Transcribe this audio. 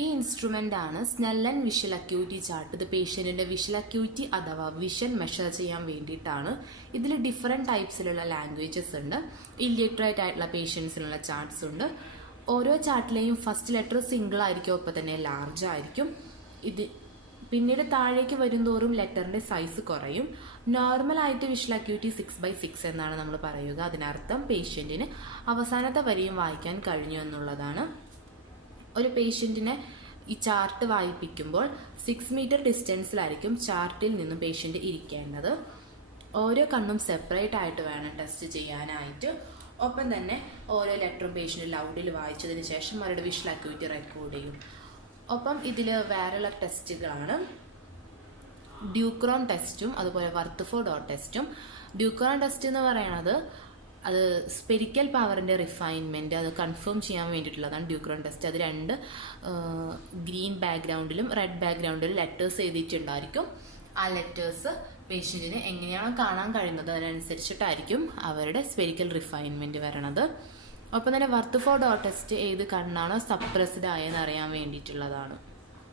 ഈ ഇൻസ്ട്രുമെൻ്റ് ആണ് Snellen visual acuity chart. ഇത് പേഷ്യൻറ്റിൻ്റെ വിഷ്വൽ അക്യൂറ്റി അഥവാ വിഷൻ മെഷർ ചെയ്യാൻ വേണ്ടിയിട്ടാണ്. ഇതിൽ ഡിഫറെൻറ്റ് ടൈപ്സിലുള്ള ലാംഗ്വേജസ് ഉണ്ട്. ഇല്ലിറ്ററേറ്റ് ആയിട്ടുള്ള പേഷ്യൻസിനുള്ള ചാർട്ട്സ് ഉണ്ട്. ഓരോ ചാർട്ടിലെയും ഫസ്റ്റ് ലെറ്റർ സിംഗിൾ ആയിരിക്കും, ഒപ്പം തന്നെ ലാർജ് ആയിരിക്കും. ഇത് പിന്നീട് താഴേക്ക് വരുംതോറും ലെറ്ററിൻ്റെ സൈസ് കുറയും. നോർമലായിട്ട് വിഷ്വൽ അക്യൂറ്റി 6/6 എന്നാണ് നമ്മൾ പറയുക. അതിനർത്ഥം പേഷ്യൻറ്റിന് അവസാനത്തെ വരിയും വായിക്കാൻ കഴിഞ്ഞു എന്നുള്ളതാണ്. ഒരു പേഷ്യൻറ്റിനെ ഈ ചാർട്ട് വായിപ്പിക്കുമ്പോൾ 6 മീറ്റർ ഡിസ്റ്റൻസിലായിരിക്കും ചാർട്ടിൽ നിന്നും പേഷ്യൻ്റ് ഇരിക്കേണ്ടത്. ഓരോ കണ്ണും സെപ്പറേറ്റ് ആയിട്ട് വേണം ടെസ്റ്റ് ചെയ്യാനായിട്ട്. ഒപ്പം തന്നെ ഓരോ ലെറ്ററും പേഷ്യൻ്റ് ലൗഡിൽ വായിച്ചതിന് ശേഷം അവരുടെ വിഷ്വൽ അക്യൂറ്റി റെക്കോർഡ് ചെയ്യും. ഒപ്പം ഇതിൽ വേറെയുള്ള ടെസ്റ്റുകളാണ് ഡ്യൂക്രോൺ ടെസ്റ്റും അതുപോലെ വർത്ത്ഫോർഡ് ഡോട്ട് ടെസ്റ്റും. ഡ്യൂക്രോൺ ടെസ്റ്റ് എന്ന് പറയുന്നത് അത് സ്പെരിക്കൽ പവറിൻ്റെ റിഫൈൻമെൻറ്റ് അത് കൺഫേം ചെയ്യാൻ വേണ്ടിയിട്ടുള്ളതാണ് ഡ്യൂക്രോൺ ടെസ്റ്റ്. അത് 2 ഗ്രീൻ ബാക്ക്ഗ്രൗണ്ടിലും റെഡ് ബാക്ക്ഗ്രൗണ്ടിലും ലെറ്റേഴ്സ് എഴുതിയിട്ടുണ്ടായിരിക്കും. ആ ലെറ്റേഴ്സ് പേഷ്യൻറ്റിന് എങ്ങനെയാണോ കാണാൻ കഴിയുന്നത് അതിനനുസരിച്ചിട്ടായിരിക്കും അവരുടെ സ്പെരിക്കൽ റിഫൈൻമെൻറ്റ് വരണത്. ഒപ്പം തന്നെ വർത്ത്ഫോർഡ് ഡോട്ട് ടെസ്റ്റ് ഏത് കണ്ണാണോ സപ്രസ്ഡ് ആയെന്ന് അറിയാൻ വേണ്ടിയിട്ടുള്ളതാണ്.